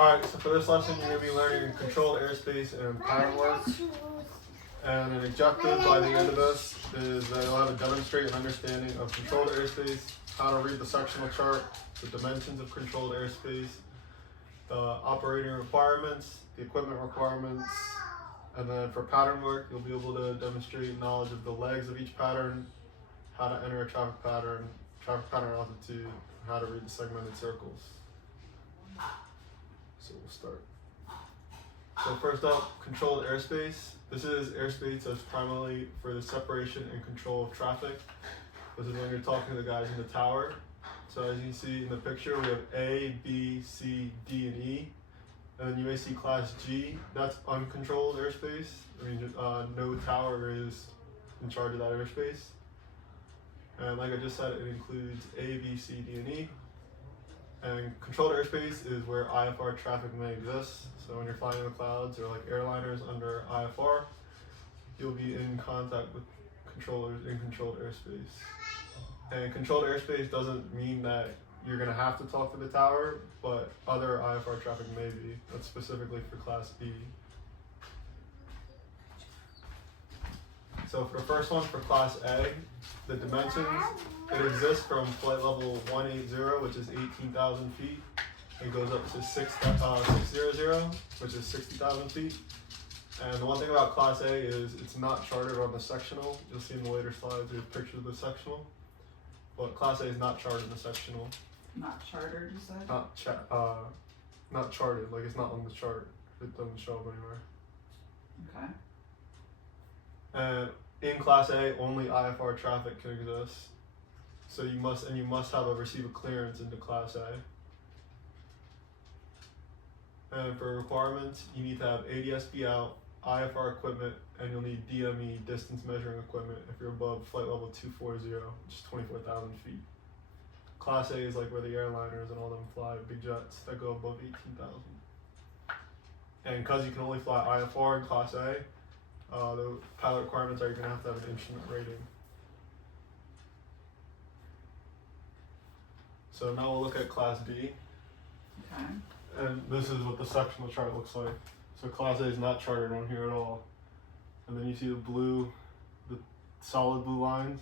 Alright, so for this lesson you're going to be learning controlled airspace and pattern work. And an objective by the end of this is that you'll have a demonstrate an understanding of controlled airspace, how to read the sectional chart, the dimensions of controlled airspace, the operating requirements, the equipment requirements, and then for pattern work you'll be able to demonstrate knowledge of the legs of each pattern, how to enter a traffic pattern altitude, and how to read the segmented circles. So we'll start. So first up, controlled airspace. This is airspace that's primarily for the separation and control of traffic. This is when you're talking to the guys in the tower. So as you can see in the picture, we have A, B, C, D, and E. And then you may see class G, that's uncontrolled airspace. I mean, no tower is in charge of that airspace. And like I just said, it includes A, B, C, D, and E. And controlled airspace is where IFR traffic may exist. So when you're flying in the clouds or like airliners under IFR, you'll be in contact with controllers in controlled airspace. And controlled airspace doesn't mean that you're going to have to talk to the tower, but other IFR traffic may be. That's specifically for Class B. So for the first one, for Class A, the dimensions, it exists from flight level 180, which is 18,000 feet, and goes up to 600, which is 60,000 feet. And the one thing about Class A is it's not chartered on the sectional. You'll see in the later slides there's pictures of the sectional, but Class A is not chartered in the sectional. Not chartered, you said? Not charted, like it's not on the chart. It doesn't show up anywhere. Okay. And in Class A, only IFR traffic can exist. So you must have receive a clearance into Class A. And for requirements, you need to have ADS-B out, IFR equipment, and you'll need DME, distance measuring equipment, if you're above flight level 240, which is 24,000 feet. Class A is like where the airliners and all them fly, big jets that go above 18,000. And because you can only fly IFR in Class A, the pilot requirements are you're going to have an instrument rating. So now we'll look at Class B. Okay. And this is what the sectional chart looks like. So Class A is not charted on here at all. And then you see the solid blue lines.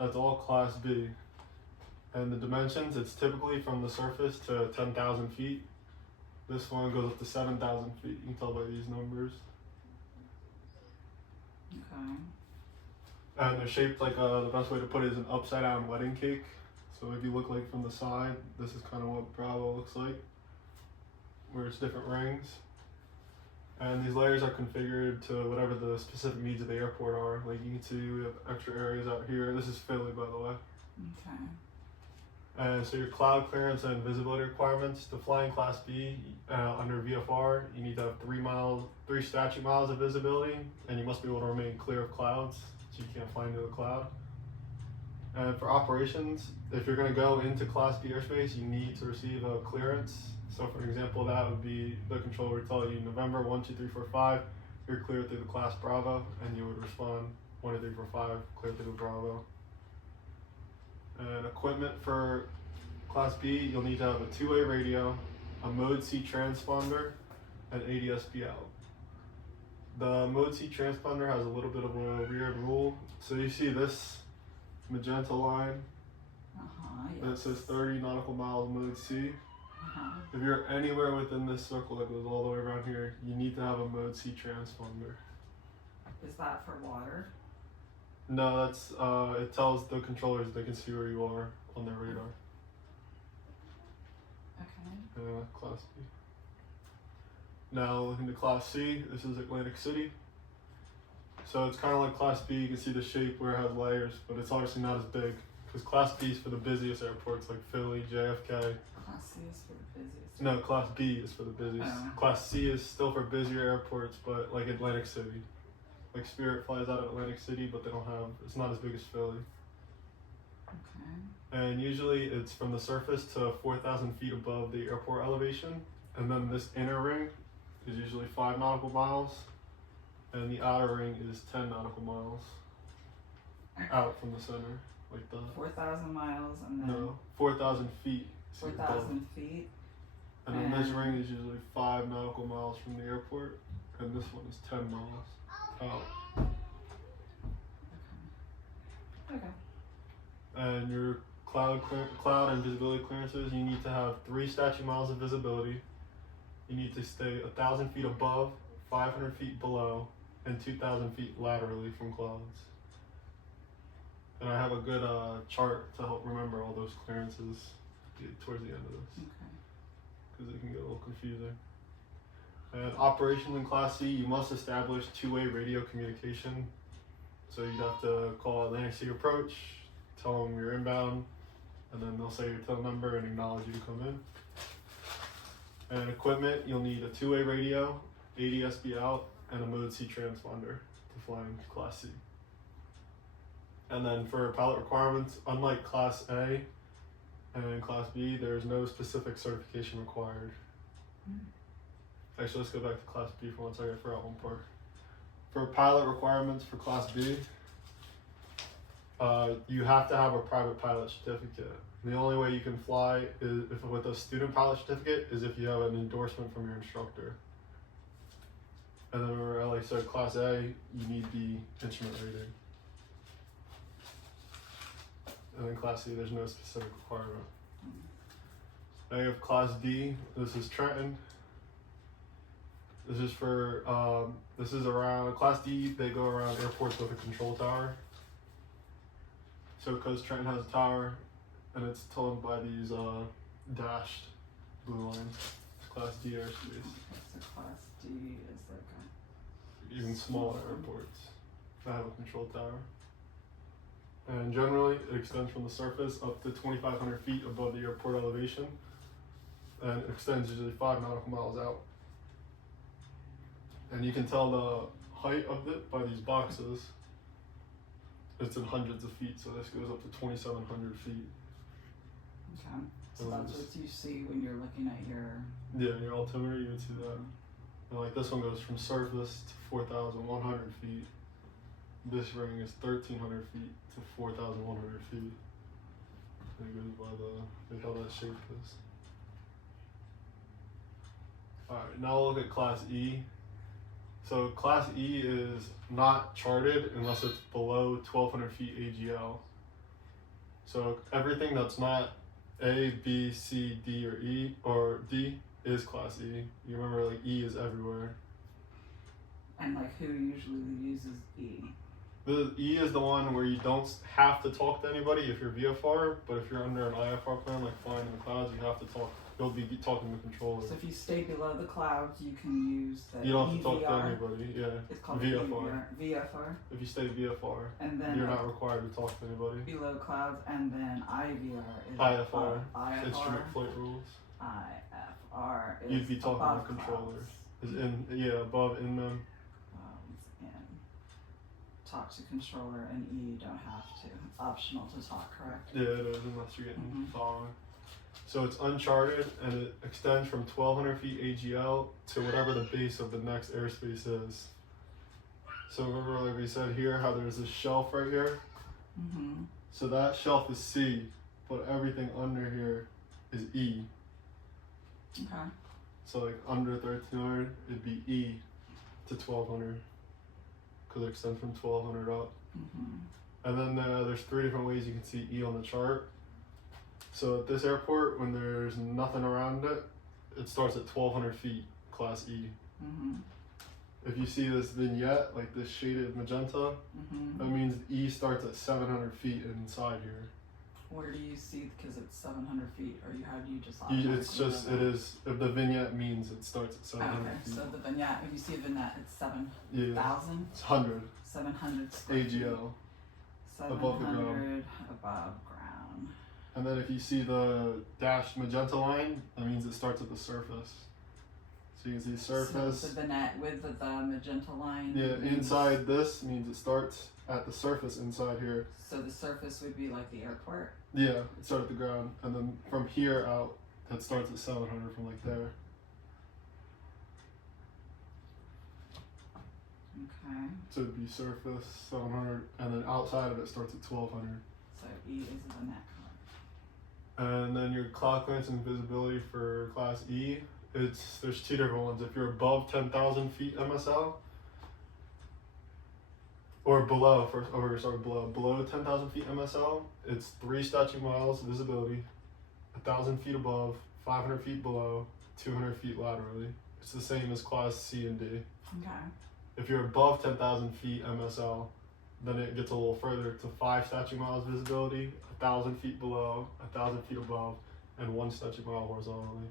That's all Class B. And the dimensions, it's typically from the surface to 10,000 feet. This one goes up to 7,000 feet. You can tell by these numbers. Okay. And they're shaped like, the best way to put it is an upside down wedding cake. So if you look like from the side, this is kind of what Bravo looks like, where it's different rings. And these layers are configured to whatever the specific needs of the airport are. Like you can see we have extra areas out here. This is Philly, by the way. Okay. And so your cloud clearance and visibility requirements to fly in Class B under VFR, you need to have 3 statute miles of visibility, and you must be able to remain clear of clouds, so you can't fly into a cloud. And for operations, if you're going to go into Class B airspace, you need to receive a clearance. So for an example, that would be the controller would tell you November 1, 2, 3, 4, 5, you're cleared through the Class Bravo, and you would respond 1, 2, 3, 4, 5, clear through the Bravo. And equipment for Class B, you'll need to have a 2-way radio, a Mode C transponder, and ADS-B out. The Mode C transponder has a little bit of a weird rule. So you see this magenta line that Yes. says 30 nautical miles Mode C. Uh-huh. If you're anywhere within this circle that goes all the way around here, you need to have a Mode C transponder. Is that for water? No, that's it tells the controllers they can see where you are on their radar. Okay. Class B. Now looking to Class C, this is Atlantic City. So it's kind of like Class B, you can see the shape where it has layers, but it's obviously not as big. Because Class B is for the busiest airports like Philly, JFK. Class C is for the busiest. No, Class B is for the busiest. Oh. Class C is still for busier airports, but like Atlantic City. Like Spirit flies out of Atlantic City, but it's not as big as Philly. Okay. And usually it's from the surface to 4,000 feet above the airport elevation. And then this inner ring is usually 5 nautical miles. And the outer ring is 10 nautical miles out from the center. Like the 4,000 miles and then no, 4,000 feet. 4,000 feet. And then this ring is usually 5 nautical miles from the airport, and this one is 10 miles out. Okay. And your cloud and visibility clearances, you need to have 3 statute miles of visibility. You need to stay 1,000 feet above, 500 feet below, and 2,000 feet laterally from clouds. And I have a good chart to help remember all those clearances towards the end of this, because it can get a little confusing. And operations in Class C, you must establish 2-way radio communication. So you'd have to call Atlantic City Approach, tell them you're inbound, and then they'll say your tail number and acknowledge you to come in. And equipment, you'll need a 2-way radio, ADS-B out, and a Mode C transponder to fly in Class C. And then for pilot requirements, unlike Class A and Class B, there's no specific certification required. Actually, let's go back to Class B for 1 second. I forgot one part. For pilot requirements for Class B, you have to have a private pilot certificate. The only way you can fly is with a student pilot certificate is if you have an endorsement from your instructor. And then remember, like I said, Class A, you need the instrument rating. And then Class C, there's no specific requirement. Now you have Class D. This is Trenton. This is for this is around Class D. They go around airports with a control tower. So because Trenton has a tower, and it's told by these dashed blue lines, it's Class D airspace. So Class D is like a Even smaller airports that have a control tower. And generally, it extends from the surface up to 2,500 feet above the airport elevation, and it extends usually 5 nautical miles out. And you can tell the height of it by these boxes. It's in hundreds of feet, so this goes up to 2,700 feet. Okay. So that's what you see when you're looking at your your altimeter, you would see that. And like this one goes from surface to 4,100 feet. This ring is 1,300 feet to 4,100 feet. And it goes by like how that shape is. Alright, now we'll look at Class E. So Class E is not charted unless it's below 1,200 feet AGL. So everything that's not A, B, C, D, or E, or D is Class E. You remember, like, E is everywhere. and like who usually uses E? The E is the one where you don't have to talk to anybody if you're VFR, but if you're under an IFR plan, like flying in the clouds, you have to talk. You'll be talking to the controller. So if you stay below the clouds, you can use the You don't have to talk to EVR. anybody. Yeah. It's called VFR. VFR. If you stay VFR, And then you're not required to talk to anybody. below clouds, and then IVR is IFR. IFR. Instrument flight rules. IFR is You'd be talking to above controllers. clouds. Is in above in them. And talk to controller, and E you don't have to. It's optional to talk, correct? Yeah, it is unless you're getting following. So it's uncharted and it extends from 1,200 feet AGL to whatever the base of the next airspace is. So remember, like we said here, how there's this shelf right here. Mm-hmm. So that shelf is C, but everything under here is E. Okay. So like under 1,300, it'd be E to 1,200, because it extends from 1,200 up. Mm-hmm. And then there's 3 different ways you can see E on the chart. So at this airport, when there's nothing around it, it starts at 1,200 feet, Class E. Mm-hmm. If you see this vignette, like this shaded magenta, Mm-hmm. that means E starts at 700 feet inside here. Where do you see? Because it's 700 feet, or how do you just? It's just, it is, if the vignette means it starts at 700 Okay, feet. so the vignette, if you see a vignette, it's 7,000, Yeah, it's 100 700 square feet. AGL. 700 above the ground. above ground. And then if you see the dashed magenta line, that means it starts at the surface. So you can see surface. So the vignette with the magenta line. Yeah, means- inside this means it starts at the surface inside here. So the surface would be like the airport. Yeah, it starts at the ground, and then from here out, that starts at 700 from like there. Okay. So it'd be surface 700, and then outside of it starts at 1,200. So E is the vignette And then your cloud clearance and visibility for Class E, there's two different ones. If you're above 10,000 feet MSL, or below, we're gonna start with below. Below 10,000 feet MSL, it's 3 statute miles visibility, 1,000 feet above, 500 feet below, 200 feet laterally. It's the same as Class C and D. Okay. If you're above 10,000 feet MSL, then it gets a little further to 5 statute miles visibility, 1,000 feet below, 1,000 feet above, and 1 statute mile horizontally.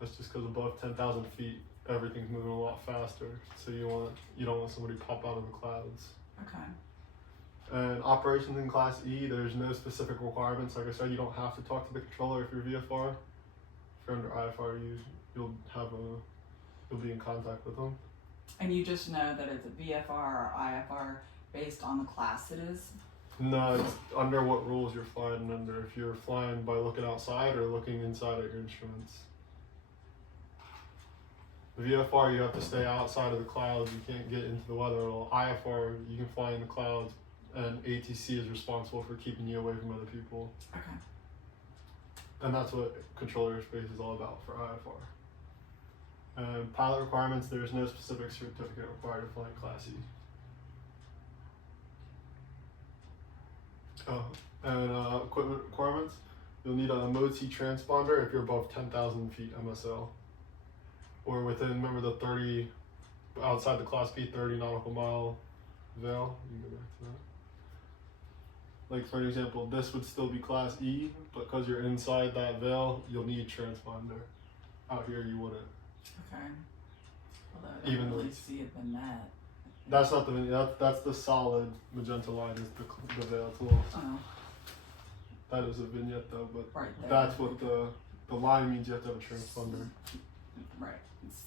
That's just because above 10,000 feet, everything's moving a lot faster. So you don't want somebody to pop out of the clouds. Okay. And operations in Class E, there's no specific requirements. Like I said, you don't have to talk to the controller if you're VFR. If you're under IFR, you'll be in contact with them. And you just know that it's a VFR or IFR based on the class it is? No, it's under what rules you're flying under. If you're flying by looking outside or looking inside at your instruments. The VFR, you have to stay outside of the clouds. You can't get into the weather at all. IFR, you can fly in the clouds, and ATC is responsible for keeping you away from other people. Okay. And that's what controller airspace is all about for IFR. And pilot requirements, there's no specific certificate required to fly in Class E. Oh, and equipment requirements, you'll need a Mode C transponder if you're above 10,000 feet MSL. Or within, remember the 30, outside the Class B 30 nautical mile veil. You can go back to that. Like for an example, this would still be Class E, but because you're inside that veil, you'll need transponder. Out here, you wouldn't. Okay. Although I don't Even though really it's- see a vignette. That's not that's the solid magenta line is the veil. It's a little, Oh, that is a vignette though, but right there. that's what the line means. You have to have a transponder. Right. It's-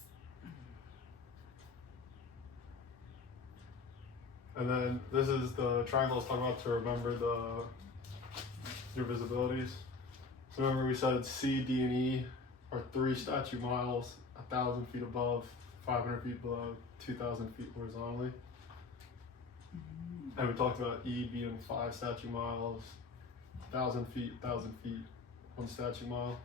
And then this is the triangle I was talking about to remember your visibilities. So remember we said C, D, and E are 3 statute miles, 1,000 feet above, 500 feet below, 2,000 feet horizontally. And we talked about E being 5 statute miles, 1,000 feet, 1 statute mile.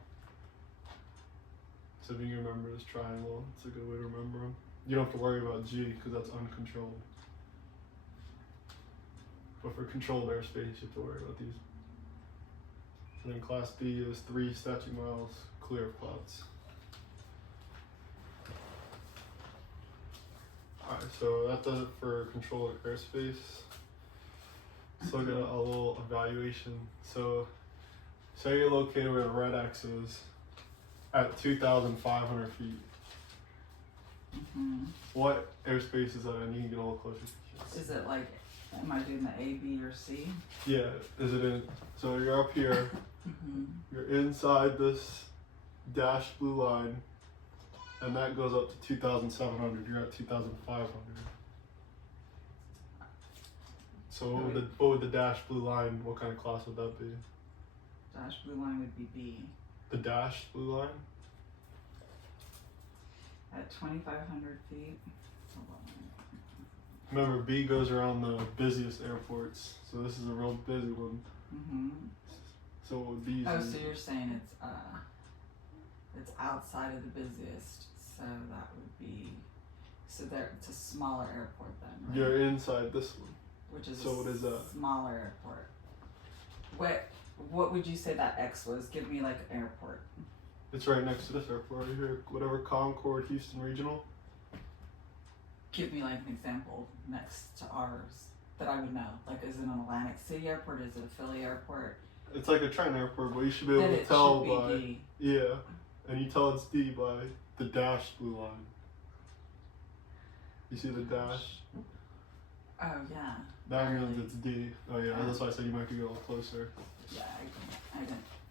So if you can remember this triangle, it's a good way to remember them. You don't have to worry about G because that's uncontrolled. But for controlled airspace, you have to worry about these. And then Class B is 3 statute miles clear of clouds. Alright, so that does it for controlled airspace. Let's look at a little evaluation. So, say you're located where the red X is at 2,500 feet. Mhm. What airspace is that? I need to get a little closer. Is it like, am I doing the A, B, or C? Yeah, is it in? So you're up here. Mm-hmm. You're inside this dashed blue line, and that goes up to 2,700. You're at 2,500. So what would the dashed blue line? What kind of class would that be? Dash blue line would be B. The dashed blue line? At 2,500 feet. Hold on. Remember, B goes around the busiest airports. So this is a real busy one. Mm-hmm. So what would be? Oh, so you're saying it's outside of the busiest, so that would be, so there, it's a smaller airport then, right? You're inside this one. Which is so what is that? Smaller airport. What would you say that X was? Give me like an airport. It's right next to this airport right here. Whatever, Concord, Houston Regional. Give me like an example next to ours that I would know. Like, is it an Atlantic City airport? Is it a Philly airport? It's like a train airport, but you should be Then able to it tell should by be D. yeah, and you tell it's D by the dashed blue line. You see the dash? Oh yeah. That Really? means it's D. Oh yeah, that's why I said you might get a little closer. Yeah, I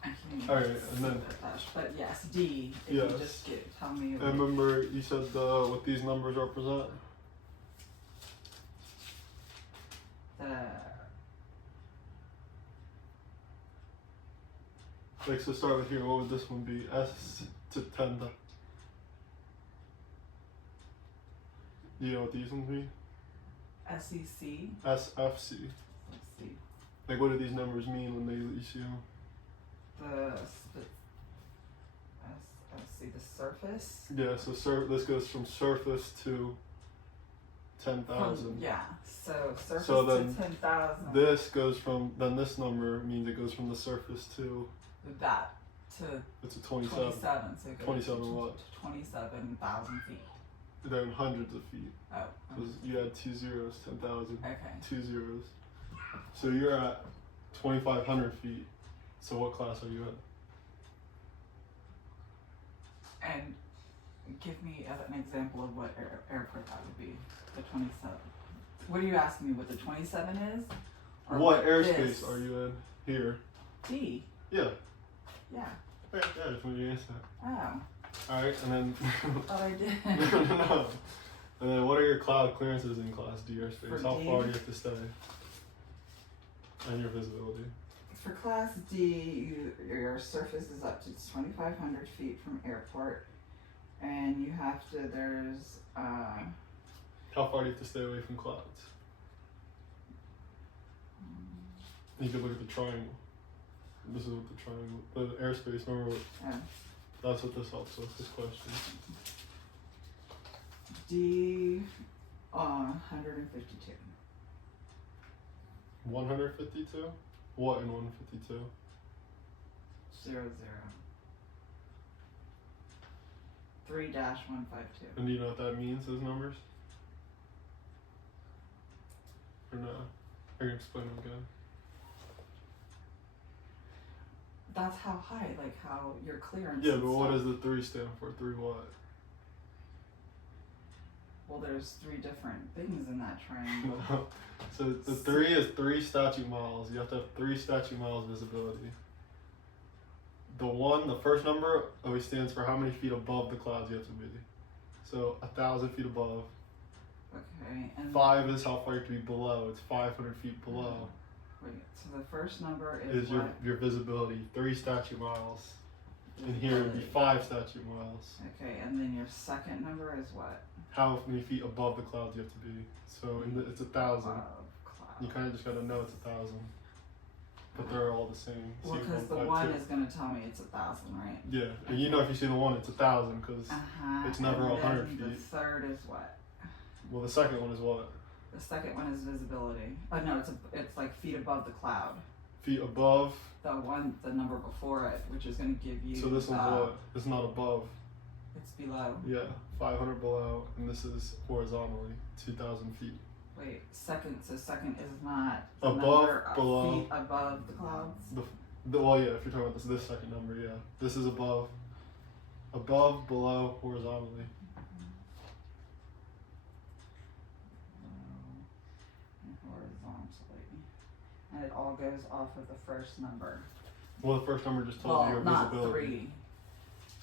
can't even Alright, see and then- that dash. But yes, D. If you Yes. just tell me. And remember, you said what these numbers represent? Like, so start with here. What would this one be? S to 10. Do you know what these ones mean? SEC. SFC. Let's see. Like, what do these numbers mean when you see them? let's see, the surface. Yeah, so this goes from surface to 10,000. Yeah, so surface So to then 10,000. This goes from, then this number means it goes from the surface to, That to it's a 27. 27. So it goes 27 to what? 27,000 feet. Then hundreds of feet. Oh. Because you had 2 zeros, 10,000. Okay. 2 zeros. So you're at 2,500 feet. So what class are you in? And give me an example of what airport that would be. The 27. What are you asking me? What the 27 is? Or What airspace this? are you in here? D. Yeah. Yeah. Right there, that's when you answer that. Oh. Alright, and then. Thought I did. No. And then what are your cloud clearances in Class D airspace? For How D? far do you have to stay? And your visibility. For Class D, your surface is up to 2,500 feet from airport, and you have to. There's How far do you have to stay away from clouds? You could look at the triangle. This is what the triangle, the airspace. Remember what? Yeah. That's what this helps with. This question. D 152. 152. What in 152? 00. 3-152. And do you know what that means? Those numbers? Or no? I can explain them again. That's how high, like how your clearance. Yeah, and but what stuff. does the 3 stand for? 3 what? Well, there's 3 different things in that triangle. So the 3 is 3 statute miles. You have to have 3 statute miles visibility. The first number always stands for how many feet above the clouds you have to be. So 1,000 feet above. Okay, and 5 is how far you have to be below. It's 500 feet below. Wait, so the first number is Is what? your visibility 3 statute miles. And here it would be 5 statute miles. Okay, and then your second number is what? How many feet above the clouds you have to be. So it's 1,000. Above You cloud. kind of just gotta know it's 1,000. But they're all the same. Well, See, because the 152. one is gonna tell me it's 1,000, right? Yeah, and you know if you see the 1, it's 1,000 because it's never and 100 then feet. The third is what? Well, the second one is what? The second one is visibility. Oh no, it's like feet above the cloud. Feet above. The number before it, which is gonna give you. So this one's what? It's not above. It's below. Yeah, 500 below, and this is horizontally 2,000 feet. Wait, second. So second is not the Above, number of below. feet above the clouds. Well, yeah, if you're talking about this second number, yeah, this is above, below, horizontally. And horizontally, and it all goes off of the first number. Well, the first number just told you your not visibility. 3.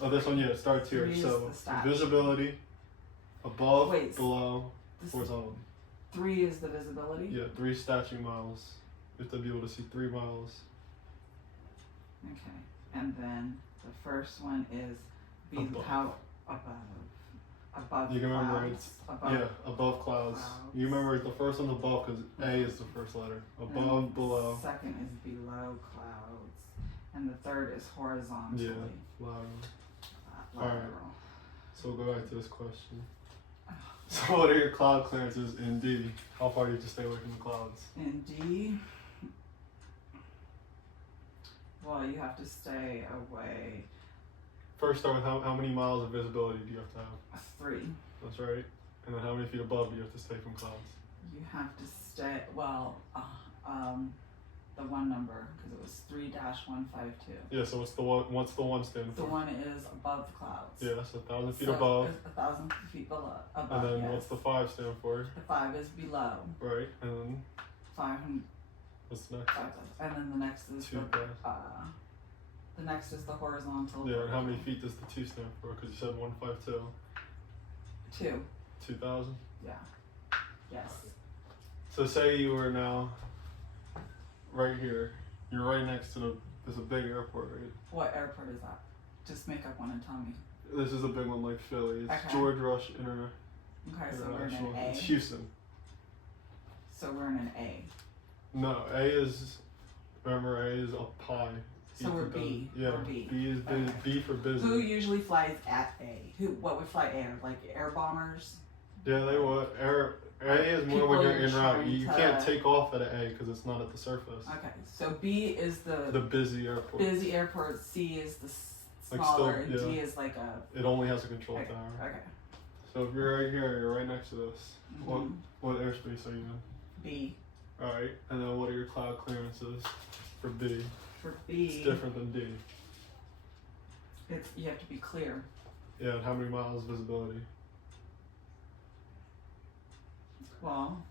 Oh, this one, yeah, it starts here. 3 is So the statute. visibility, above, Wait, below, This horizontally. 3 is the visibility. Yeah, 3 statute miles. You have to be able to see 3 miles. Okay, and then the first one is Above. how above You can remember clouds. it's above. yeah, above clouds. You remember the first one's above because A is the first letter. Above, and below. Second is below clouds, and the third is horizontally. Yeah, lateral. Lateral. Alright. So we'll go back to this question. So what are your cloud clearances in D? How far do you have to stay away from the clouds? In D, well, you have to stay away First start with how many miles of visibility do you have to have? 3. That's right. And then how many feet above do you have to stay from clouds? You have to stay, the one number, because it was 3-152. Yeah, so what's the one stand for? The one is above the clouds. Yeah, so 1,000 feet So above. it's 1,000 feet below. Above, And then yes. what's the 5 stand for? The 5 is below. Right. And then 500. what's the next? 5,000. And then the next is 2 the next is the horizontal. Yeah, and how many feet does the 2 stand for? Because you said 152. 2. 2,000? Yeah. Yes. So say you were now right here. You're right next to there's a big airport, right? What airport is that? Just make up one and tell me. This is a big one like Philly. It's Okay. George Rush Okay, so we're in International. an A. It's Houston. So we're in an A. No, A is, remember A is up high. So we're B. Yeah, We're B. B is busy. Okay. B for busy. Who usually flies at A? What would fly air? Like air bombers? Yeah, they would. A is more People when you're you're en route. trying You to- can't take off at an A because it's not at the surface. Okay, so B is The the busy airport. busy airport. C is the Like smaller, still- and yeah. D is like a. It only has a control Okay. tower. Okay. So if you're right here, you're right next to this. Mhm. What airspace are you in? B. Alright, and then what are your cloud clearances for B? For B, It's different than D. you have to be clear. Yeah, and how many miles visibility? Well,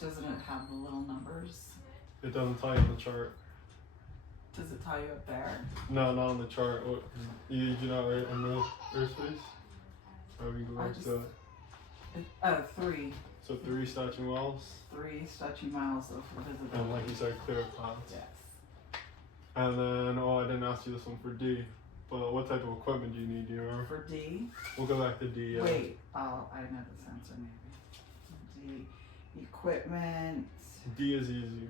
doesn't it have the little numbers? It doesn't tell you on the chart. Does it tell you up there? No, not on the chart. What, you know right in the airspace? Or we can go I back just- to it. 3. So 3 statute miles, 3 statute miles of visibility. and like you said, clear clouds. Yes. And then, I didn't ask you this one for D, but what type of equipment do you need? Do you remember? For D, We'll go back to D. Yeah. wait, I know this answer maybe. D, equipment, D is easy.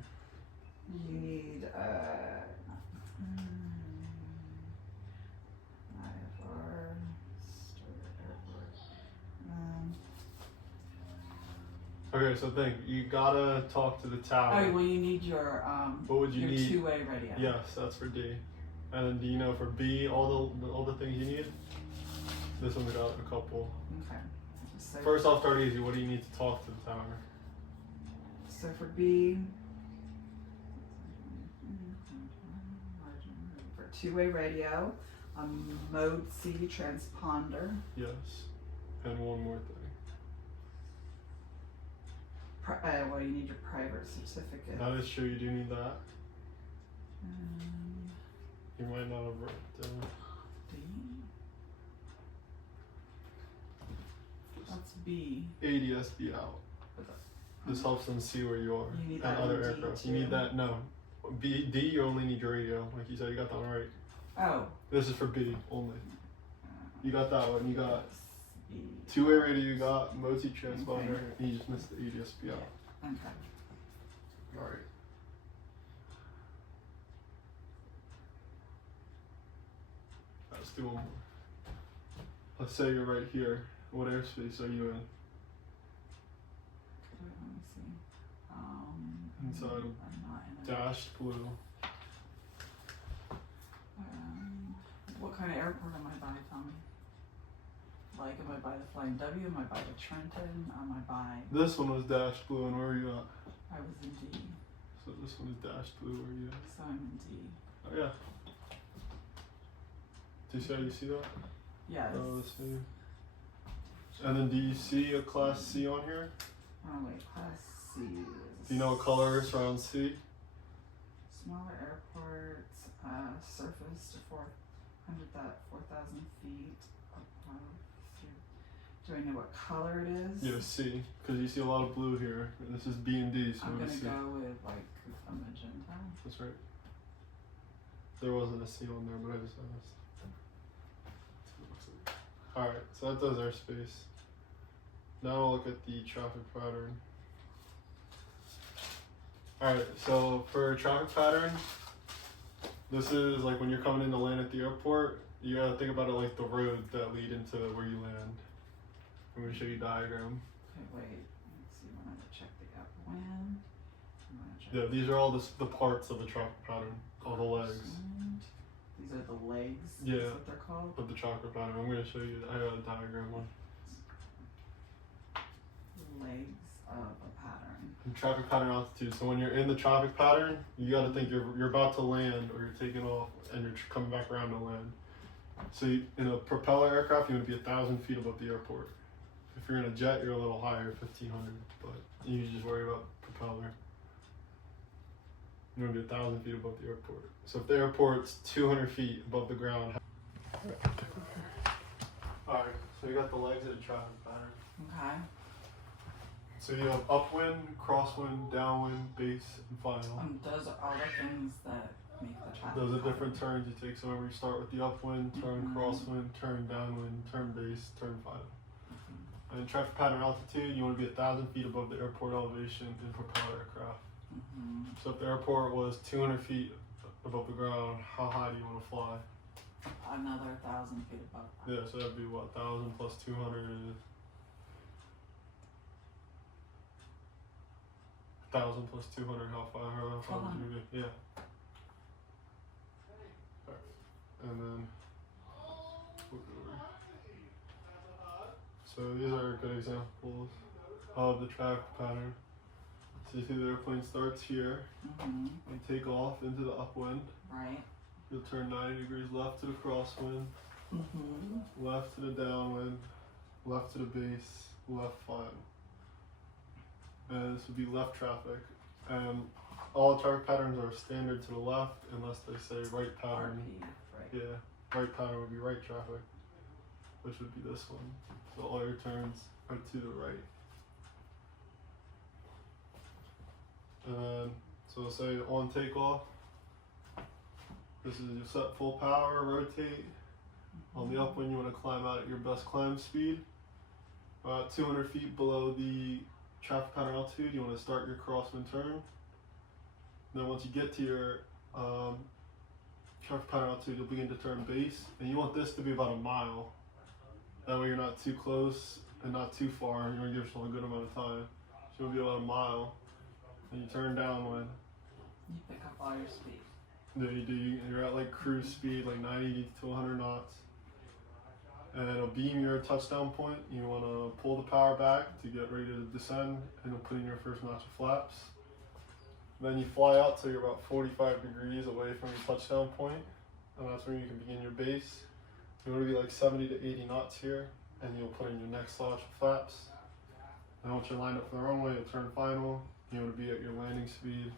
you need, IFR, Stewart Airport. Okay, so think you gotta talk to the tower. Oh, well, you need your, What would you your need? two-way radio. Yes, that's for D. And then do you know for B all the things you need? This one's got a couple. Okay. So, First off, start easy. What do you need to talk to the tower? so for B, for two-way radio, a mode C transponder, Yes. And one more thing. well, you need your private certificate. That is true. You do need that. Um, You might not have wrote it down. D. That's B. ADSB out. This helps them see where you are You need and that other in D aircraft. too? You need that. No. D, you only need your radio. Like you said, you got that one right. Oh. This is for B only. You got that one. You got B. two-way radio. You got Moti transponder. Okay. And you just missed the ADSB out. Okay. All right. Let's do one more. Let's say you're right here. What airspace are you in? Let me see. Inside I'm not in it. dashed blue. What kind of airport am I by, Tommy? Like, am I by the Flying W? Am I by the Trenton? Am I by? This one was dashed blue, and where are you at? I was in D, So this one is dashed blue. Where are you at? so I'm in D. Oh yeah. Do you see how you see that? Yes. Oh, let's see. And then do you see a class C on here? Oh wait, Class C. Do you know what color surrounds C? Smaller airports, surface to 4,000 feet above. Do I know what color it is? Yeah, C. Because you see a lot of blue here. And this is B and D, so I'm it's gonna C. go with like a magenta. That's right. There wasn't a C on there, but I just asked. That's what it looks like. Alright, so that does airspace. Now we'll look at the traffic pattern. Alright, so for traffic pattern, this is like when you're coming in to land at the airport, you gotta think about it like the roads that lead into where you land. I'm gonna show you a diagram. Okay, wait. Let's see. I'm gonna check the upwind. I'm gonna check Yeah, these are all the parts of the traffic pattern, all the legs upwind. These are the legs. Yeah. Is what they're called. of the traffic pattern. I'm gonna show you. I got a diagram one. Legs of a pattern. And traffic pattern altitude. So when you're in the traffic pattern, you got to think you're about to land or you're taking off and you're coming back around to land. So in a propeller aircraft, you want to be 1,000 feet above the airport. If you're in a jet, you're a little higher, 1,500. But you just worry about propeller. You want to be 1,000 feet above the airport. So if the airport's 200 feet above the ground. Alright, so you got the legs of the traffic pattern. Okay. So you have upwind, crosswind, downwind, base, and final. Those are all the things that make the traffic. Those are pattern. different turns you take. So remember, you start with the upwind, turn Mhm. crosswind, turn downwind, turn base, turn final. Mhm. And traffic pattern altitude, you want to be 1,000 feet above the airport elevation in propeller aircraft. Mhm. So if the airport was 200 feet above the ground, how high do you want to fly? Another 1,000 feet above that. Yeah, so that'd be what, 1,000 plus 200 is 1,000 plus 200. How far? How far would you be? Yeah. And then, so these are good examples of the traffic pattern. So you see the airplane starts here, Mm-hmm. and take off into the upwind. Right. You'll turn 90 degrees left to the crosswind, Mm-hmm. left to the downwind, left to the base, left final. And this would be left traffic. And all traffic patterns are standard to the left unless they say right pattern. RP, right. Yeah, right pattern would be right traffic, which would be this one. So all your turns are to the right. And so say on takeoff, this is your set full power, rotate. On the upwind, you want to climb out at your best climb speed. About 200 feet below the traffic pattern altitude, you want to start your crosswind turn. Then once you get to your traffic pattern altitude, you'll begin to turn base, and you want this to be about a mile. That way you're not too close and not too far, and you want to give yourself a good amount of time. So you'll be about a mile, and you turn downwind. You pick up all your speed. Then you do, you're at like cruise speed, like 90 to 100 knots. And it'll beam your touchdown point. You want to pull the power back to get ready to descend, and it'll put in your first notch of flaps. Then you fly out till you're about 45 degrees away from your touchdown point, and that's when you can begin your base. You want to be like 70 to 80 knots here, and you'll put in your next notch of flaps. And once you're lined up for the runway, you'll turn final. You want to be at your landing speed,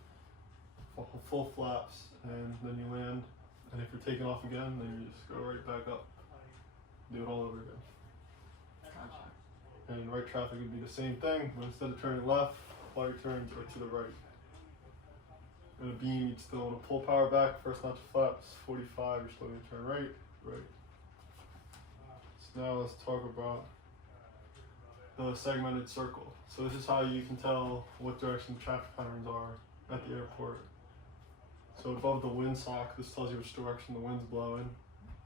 full flaps, and then you land. And if you're taking off again, then you just go right back up. Do it all over again. Gotcha. And right traffic would be the same thing, but instead of turning left, all your turns are to the right. And a beam, you'd still want to pull power back, first notch of flaps, 45, you're still going to turn right, right. So now let's talk about the segmented circle. So this is how you can tell what direction the traffic patterns are at the airport. So above the windsock, this tells you which direction the wind's blowing.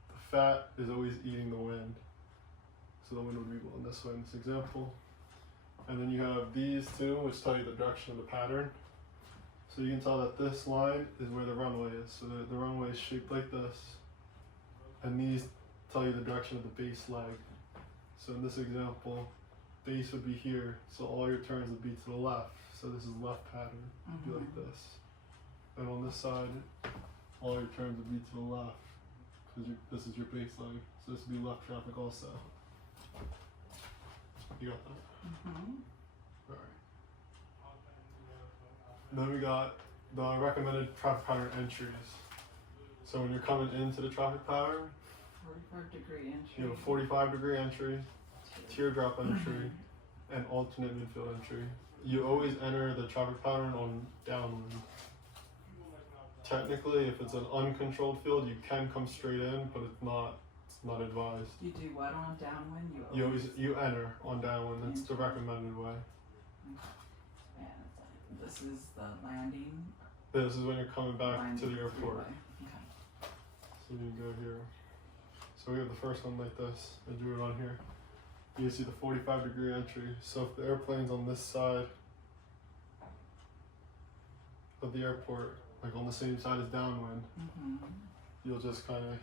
The fat is always eating the wind. So the wind would be blowing this way in this example. And then you have these two, which tell you the direction of the pattern. So you can tell that this line is where the runway is. So the runway is shaped like this. And these tell you the direction of the base leg. So in this example, base would be here. So all your turns would be to the left. So this is left pattern. It'd be like this. And on this side, all your turns would be to the left. Because this is your base leg. So this would be left traffic also. You got that? Mm-hmm. Alright. Then we got the recommended traffic pattern entries. So when you're coming into the traffic pattern, 45-degree entry. you have a 45-degree entry, teardrop entry, and alternate midfield entry. You always enter the traffic pattern on downwind. Technically, if it's an uncontrolled field, you can come straight in, but it's not advised. You do what on downwind? You enter on downwind. That's the recommended way. Yeah, this is the landing. This is when you're coming back line to the airport. freeway. Okay. So you go here. So we have the first one like this. I drew it on here. You see the 45-degree entry. So if the airplane's on this side of the airport, like on the same side as downwind, you'll just kind of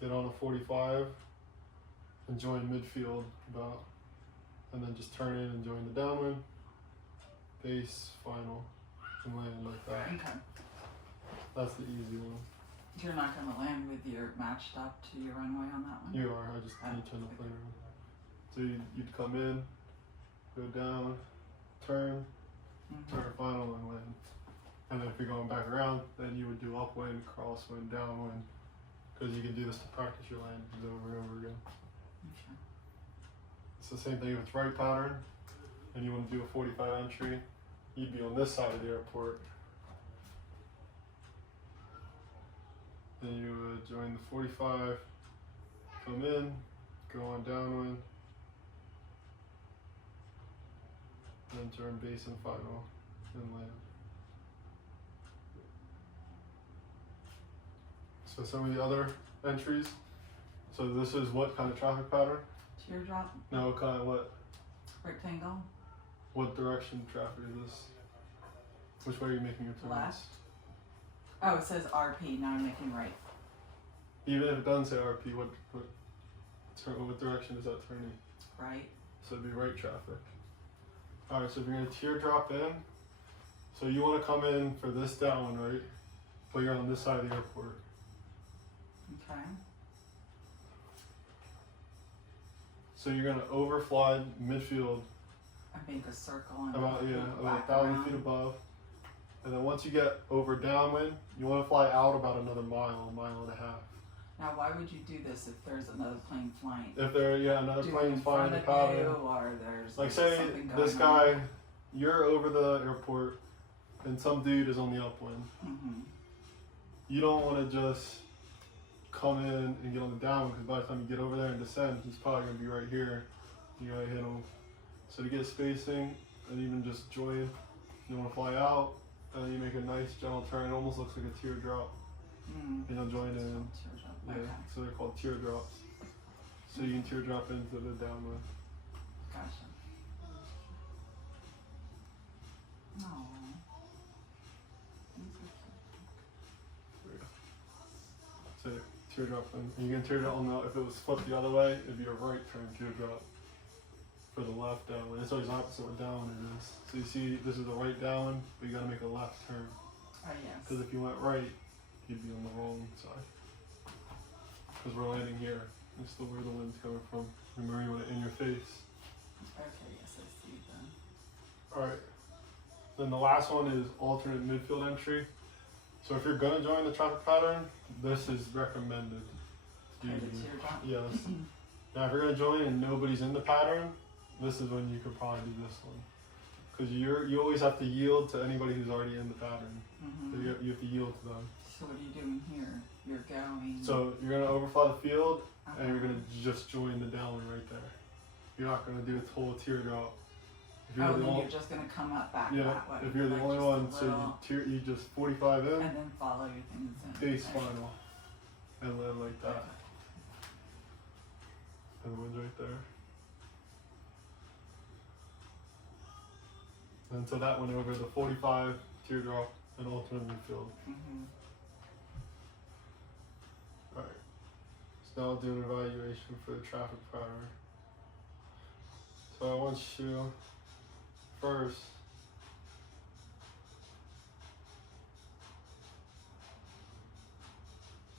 get on a 45 and join midfield about, and then just turn in and join the downwind, base, final, and land like that. Okay. That's the easy one. You're not going to land with your matched up to your runway on that one? You are, I just need to turn the plane around. So you'd come in, go down, turn final, and land. And then if you're going back around, then you would do upwind, crosswind, downwind, because you can do this to practice your landings over and over again. Okay. It's the same thing if it's right pattern, and you want to do a 45 entry, you'd be on this side of the airport. Then you would join the 45, come in, go on downwind, then turn base and final, and land. So some of the other entries. So this is what kind of traffic pattern? Teardrop, No, what rectangle, direction traffic is this? Which way are you making your turns? left. Oh, it says RP, now I'm making right. Even if it doesn't say RP, what direction is that turning? Right. So it'd be right traffic. Alright, so if you're gonna teardrop in, so you wanna come in for this down, right? But you're on this side of the airport. Okay. So you're gonna overfly midfield I make a circle and about go 1,000 back around. feet above. And then once you get over downwind, you wanna fly out about another mile, a mile and a half. Now, why would you do this if there's another plane flying? If another Do it plane's in flying front the of pattern. you, or there's Like say something this going on? guy, you're over the airport and some dude is on the upwind. Mm-hmm. You don't want to just come in and get on the downwind because by the time you get over there and descend, he's probably going to be right here. You gotta hit him. So to get spacing and even just join, you want to fly out and then you make a nice gentle turn. It almost looks like a teardrop. Mm. And you'll join in. Teardrop. Yeah, Okay, so they're called teardrops. So you can teardrop into the downwind. gotcha. Oh. So teardrop in. And you can teardrop on the, if it was flipped the other way, it'd be a right turn teardrop. For the left downwind. It's always opposite what downwind is. So you see, this is the right downwind, but you gotta make a left turn. Oh, yes. Because if you went right, you'd be on the wrong side. Because we're landing here. It's the where the wind's coming from. Remember, you want it in your face. Okay, yes, I see them. Alright. Then the last one is alternate midfield entry. So if you're gonna join the traffic pattern, this is recommended. Okay, the teardrop? Yes. Now if you're gonna join and nobody's in the pattern, this is when you could probably do this one. Because you always have to yield to anybody who's already in the pattern. Mm-hmm. So you have to yield to them. So what are you doing here? You're going... So you're gonna overfly the field uh-huh. and you're gonna just join the downwind right there. You're not gonna do a total teardrop. If Oh, the then only, you're just going to come up back yeah, that way. if you're the like only just a one, so little- you just 45 in, And then follow your things in. base Okay. final, and land like that. Okay. And the wind's right there. And so that went over the 45 teardrop and alternate midfield. Mm-hmm. Alright. So now I'll do an evaluation for the traffic pattern. So I want you first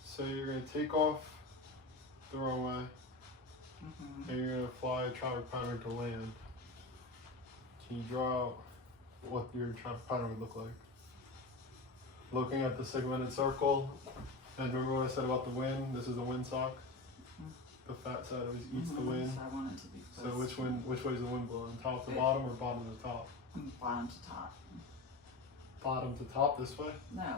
so you're gonna take off the runway Mm-hmm. and you're gonna fly a traffic pattern to land. Can you draw out what your traffic pattern would look like? Looking at the segmented circle, and remember what I said about the wind? This is the windsock. The fat side always eats the wind. So I want it to be So which way is the wind blowing? Top to Yeah. bottom or bottom to top? bottom to top. Bottom to top this way? No.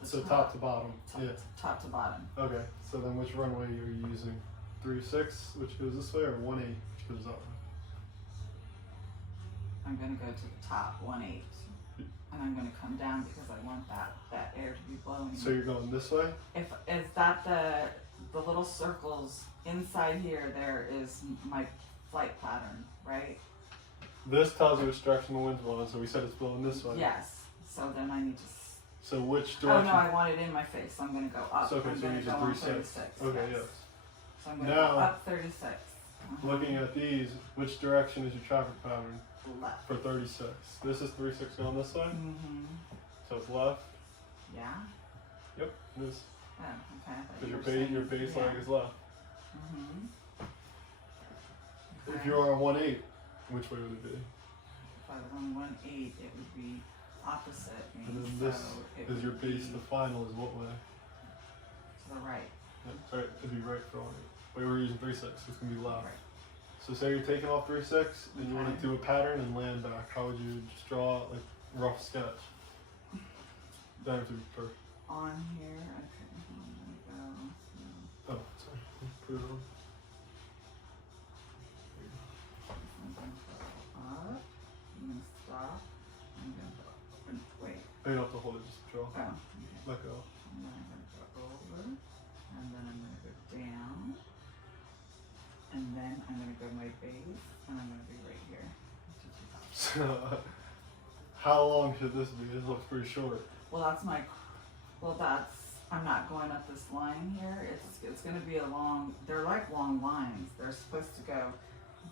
the So top to bottom. Top, Yeah. top to bottom. Okay. So then which runway are you using? 3-6, which goes this way, or 1-8, which goes that way? I'm going to go to the top, 1/8. And I'm going to come down because I want that air to be blowing. So you're going this way? Is that the little circles inside here? There is my flight pattern, right? This tells you which direction the wind's blowing, so we said it's blowing this way. Yes. So then I need to. So which Oh direction? no, I want it in my face. So I'm going to go up. So, okay, I'm so going you to use go a on 3-6. 36. Okay, yes. yes. So I'm going to Now- go up 36. Looking at these, which direction is your traffic pattern Left. for 36? This is 36 going this way, Mm-hmm. so it's left. Yeah. Yep, it is. Oh, okay. I thought Because you were saying- your base yeah. leg is left. Mm-hmm. If you're on 1-8, which way would it be? If I was on 1/8, it would be opposite me. And then so this it is would your base. be The final is what way? to the right. Yep, right. It'd be right for 1-8. But we're using 3-6, so it's gonna be left. Right. So say you're taking off 3-6 and you want Okay. to do a pattern and land back. How would you just draw like rough sketch? Doesn't have to be perfect. On here, okay. I'm gonna go. Oh, sorry. Put it on. I'm gonna go up. I'm gonna stop. I'm gonna go. Wait. You don't have to hold it. Just draw. Oh. Okay. Let go. And then I'm gonna go over. How long should this be? This looks pretty short. Well, I'm not going up this line here. It's gonna be a long, they're like long lines. They're supposed to go,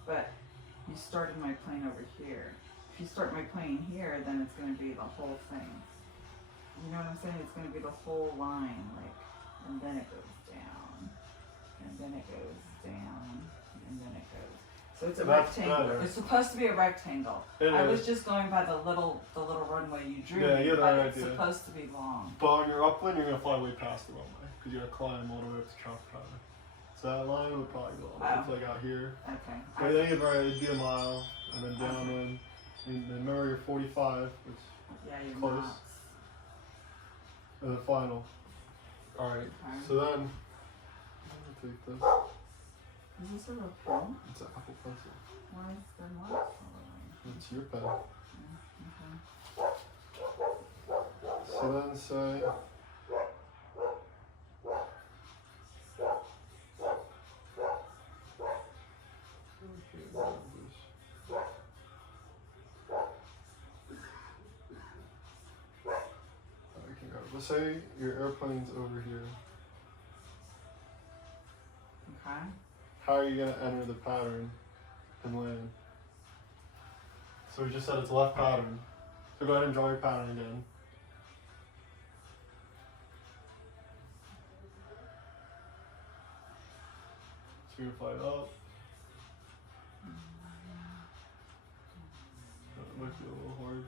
but you started my plane over here. If you start my plane here, then it's gonna be the whole thing. You know what I'm saying? It's gonna be the whole line, like, and then it goes down, and then it goes down, and then it goes. So it's a That's rectangle. better. It's supposed to be a rectangle. I was just going by the little runway you drew. Yeah, me, you had the but right it's idea. supposed to be long. But on your upwind, you're gonna fly way past the runway because you're gonna climb all the way up to Tropicana. So that line would probably go all the way to like out here. Okay. But then you'd right, it'd be a mile, and then downwind. And then remember your 45, which Yeah, you're close. not. and the final. All right. Okay. So then, I'm gonna take this. Is this a real It's an Apple Pencil. Why is there not following? It's your pen. Okay. So then say. Let's say your airplane's over here. Okay. How are you going to enter the pattern and land? So we just said it's left pattern. So go ahead and draw your pattern again. So you're going to fly it up. That might be a little hard.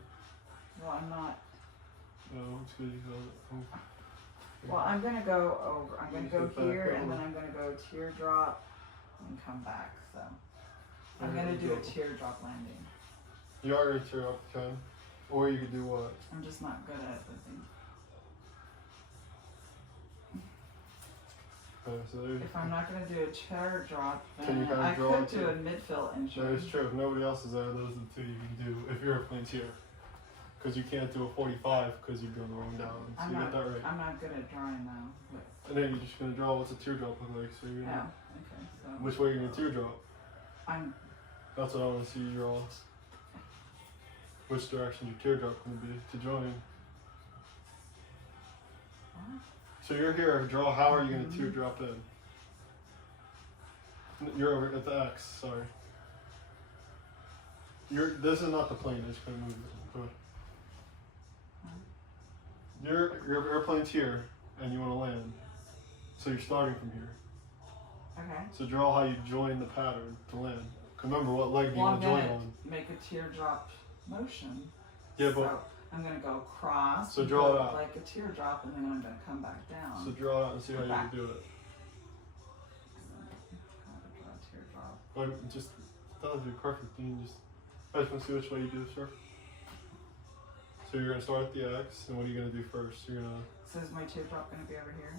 Well, I'm not. No, it's good you held it. Oh. Well, I'm gonna go over. I'm gonna You go sit back here, and over. then I'm gonna go teardrop, and come back. So I'm gonna do a teardrop landing. You already tear up the can. Or you could do what? I'm just not good at the thing. Okay, so there's, If I'm not gonna do a teardrop, Can you then kinda I draw could it do too? a midfill injury. that is true. If nobody else is there, those are the two you can do if your airplane's here. Because you can't do a 45 because you're doing the wrong down. So I'm you not. get that right. I'm not good at drawing though. But, And then you're just going to draw what's a teardrop look like. So you're oh, gonna, okay. So which way you're going to teardrop. I'm. That's what I want to see you draw. Which direction your teardrop going to be to join. What? So you're here. Draw how are you going to teardrop in? You're over at the X. Sorry. This is not the plane. It's going to move it. Go ahead. Your airplane's here, and you want to land. So you're starting from here. Okay. So draw how you join the pattern to land. Remember what leg do you Well, I'm want to join gonna on. make a teardrop motion. Yeah, but So I'm gonna go across. So and draw go it out. like a teardrop, and then I'm gonna come back down. so draw it out and see how you Back. can do it. How to draw a teardrop. Or just that would be perfect. You can just I just want to see which way you do, sir. So you're gonna start at the X, and what are you gonna do first? You're gonna. So is my teardrop gonna be over here?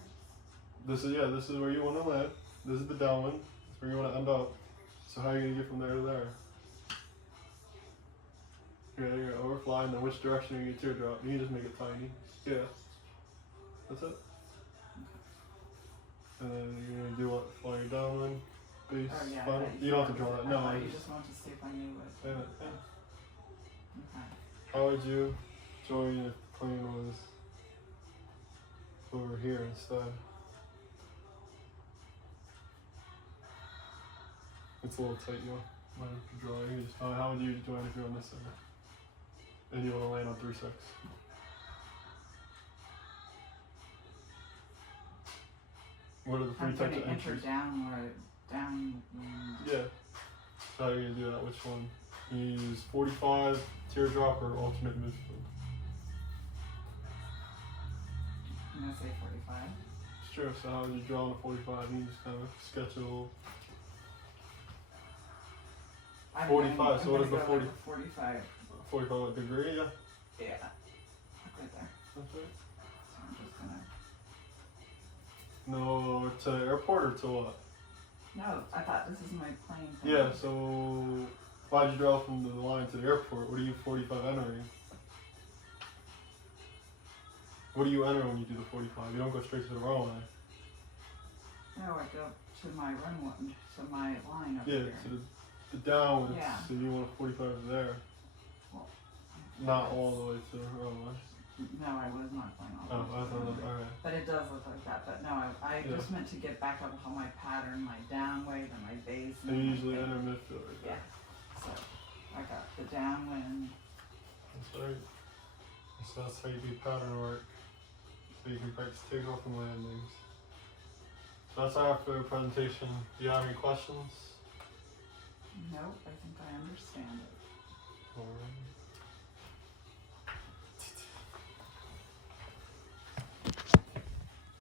This is where you want to land. This is the downwind. That's where you want to end up. So how are you gonna get from there to there? Yeah, you're gonna overfly, and then which direction are you gonna teardrop? You can just make it tiny. Yeah. That's it. And then you're gonna do what? Fly your downwind, base, Oh yeah. final. I You don't have to draw that. I No, thought I you just. just wanted to see if I knew what. Yeah, yeah. Okay. How would you join if the plane was over here instead? It's a little tight, you might have to draw. You just, how would you join if you're on this side? And you want to land on 3-6. What are the three I'm types gonna of enter entries? downward. Down. Yeah. So how are you gonna do that? Which one? You use 45, teardrop, or alternate midfield? I'm gonna say 45. It's true. So how would you draw on a 45? You just kind of sketch a little. I'm 45, gonna- so I'm what gonna is the go 40? like 45. 45 degree, yeah. Yeah. Right there. That's right. So I'm just gonna. No, to airport or to what? No, I thought this is my plane. thing. Yeah, so why'd you draw from the line to the airport? What are you 45 entering? What do you enter when you do the 45? You don't go straight to the runway. No, I go to my runway, to my line up Yeah, here. to the downwards. Yeah. So you want a 45 there. Not all the way to the runway. No, I was not going all Oh, the I way. thought that, alright. But it does look like that. But no, I Yeah. just meant to get back up on my pattern, my down wave and my base. And my usually base. enter midfield right Yeah. there. So I got the downwind. That's right. So that's how you do pattern work. So you can practice takeoff and landings. So that's our presentation. Do you have any questions? Nope, I think I understand it. Alright.